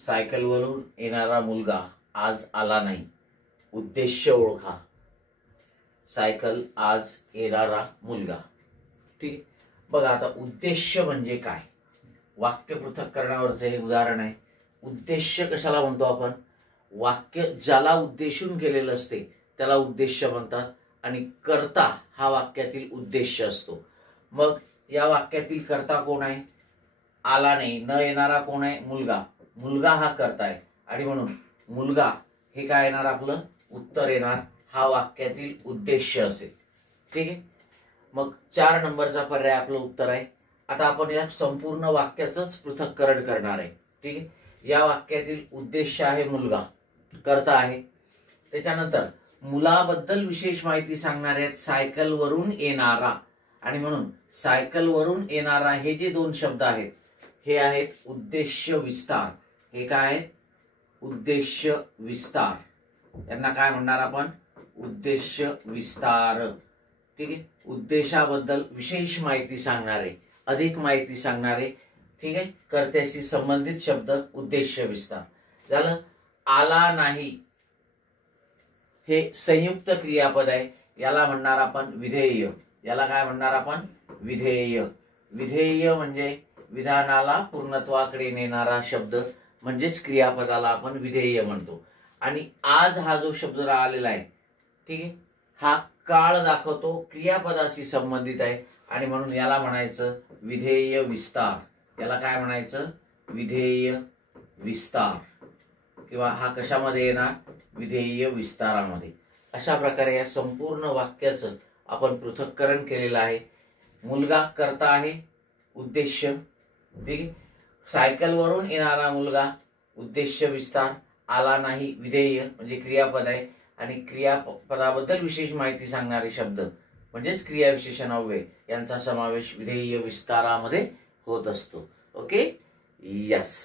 सायकलवरून येणारा मुलगा आज आला नाही, उद्देश्य ओळखा. सायकल आज येणारा मुलगा. ठीक आहे. बघा आता उद्देश्य म्हणजे काय, वाक्य पृथक्करणावरचं हे उदाहरण आहे. उद्देश्य कशाला म्हणतो आपण? वाक्य ज्याला उद्देशून केलेलं असते त्याला उद्देश्य म्हणतात आणि कर्ता हा वाक्यातील उद्देश्य असतो. मग या वाक्यातील कर्ता कोण आहे? आला नाही, न येणारा कोण आहे? मुलगा. मुलगा हा कर्ता आहे आणि म्हणून मुलगा हे काय येणार? आपलं उत्तर येणार. हा वाक्यातील उद्देश्य असेल. ठीक आहे. मग 4 नंबरचा पर्याय आपलं उत्तर आहे. आता आपण या संपूर्ण वाक्याचंच पृथक्करण करणार आहे. ठीक आहे. या वाक्यातील उद्देश्य आहे मुलगा, कर्ता आहे. त्याच्यानंतर मुलाबद्दल विशेष माहिती सांगणारे आहेत सायकलवरून येणारा, आणि म्हणून सायकलवरून येणारा हे जे 2 शब्द आहेत हे आहेत उद्देश्य विस्तार. हे काय आहेत? उद्देश्य विस्तार. यांना काय म्हणणार आपण? उद्देश्य विस्तार. ठीक आहे. उद्देशाबद्दल विशेष माहिती सांगणारे, अधिक माहिती सांगणारे. ठीक आहे. कर्त्याशी संबंधित शब्द उद्देश्य विस्तार. झालं. आला नाही हे संयुक्त क्रियापद आहे, याला म्हणणार आपण विधेय. याला काय म्हणणार आपण? विधेय. विधेय म्हणजे विधानाला पूर्णत्वाकडे नेणारा शब्द, म्हणजेच क्रियापदाला आपण विधेय म्हणतो. आणि आज हा जो शब्द आलेला आहे, ठीक आहे, हा काळ दाखवतो, क्रियापदाशी संबंधित आहे आणि म्हणून याला म्हणायचं विधेय विस्तार. याला काय म्हणायचं? विधेय विस्तार. किंवा हा कशामध्ये येणार? विधेय विस्तारामध्ये. अशा प्रकारे या संपूर्ण वाक्याचं आपण पृथक्करण केलेलं आहे. मुलगा कर्ता आहे, उद्देश्य. ठीक आहे. सायकलवरून येणारा मुलगा, उद्देश्य विस्तार. आला नाही विधेय म्हणजे क्रियापद आहे आणि क्रियापदाबद्दल विशेष माहिती सांगणारे शब्द म्हणजेच क्रियाविशेषण अव्यय यांचा समावेश विधेय विस्तारामध्ये होत असतो. ओके. यस.